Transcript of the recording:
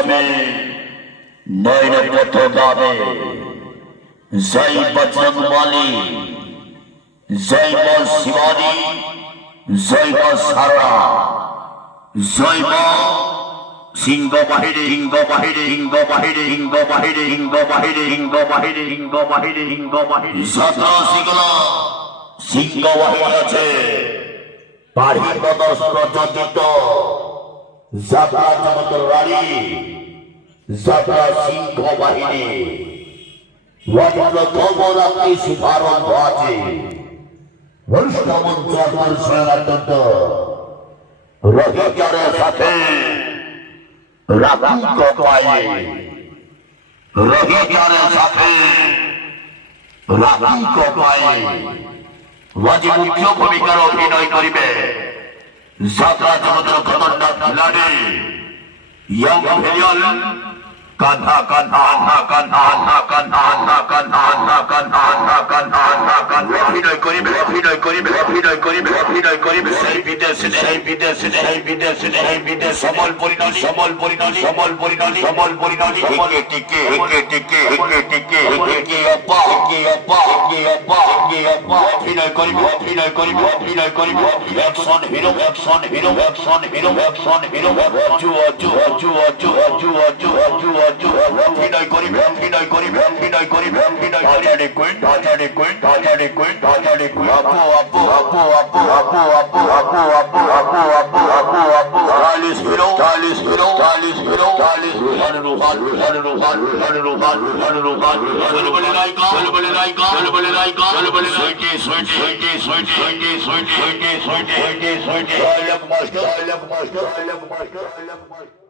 स्वामी नयन पथगामी जय बजरंगबली जय मां शिवानी जय मां सारदा जय मां सिंह बाहिरे सिंह बाहिरे सिंह बाहिरे सिंह बाहिरे सिंह बाहिरे सिंह बाहिरे सिंह बाहिरे सिंह बाहिरे सतरा सिंगला सिंह बाहिरे আছে পাড়ি পদস প্রচলিত যাত্রা জগতের রানী যাত্রা সিংহ বাহিনী ওয়াজিব খবর আপনি শুভারম্ভ আছে বৈষ্ণব জগৎ সনাতন রহিকারের সাথে রাখি কপায়ে রহিকারের সাথে রাখি কপায়ে ওয়াজিব মুখ্য ভূমিকার অভিনয় করিবে যাত্রা জগতের খতরনাক খিলাড়ি ইয়ং ভেরিয়াল কান্হা কান্হা কান্হা কান্হা কান্হা কান্হা কান্হা কান্হা অভিনয় করিবে অভিনয় করিবে অভিনয় করিবে অভিনয় করিবে সেই বিদেশে সেই বিদেশে সেই বিদেশে সেই বিদেশ সমল পরিণতি সমল পরিণতি সমল পরিণতি সমল পরিণতি একে টিকে একে টিকে একে টিকে একে আপা একে আপা একে আপা একে আপা অভিনয় করিবে অভিনয় করিবে অভিনয় করিবে action hero action hero action hero action hero জু জু জু জু জু জু জু অভিনয় করিবে অভিনয় করিবে অভিনয় করিবে অভিনয় আজারে কুইন আজারে কুইন আজারে কুইন আজারে কুইন আপু আপু আপু আপু আপু আপু আপু আপু আপু আপু আপু আপু চালিশ হিরো চালিশ হিরো চালিশ হিরো চালিশ রুহান রুহান রুহান রুহান রুহান রুহান রুহান রুহান বলে বলে নায়িকা বলে বলে নায়িকা বলে বলে নায়িকা বলে বলে sweetie sweetie sweetie sweetie sweetie sweetie sweetie sweetie sweetie sweetie I love master I love master I love master I love master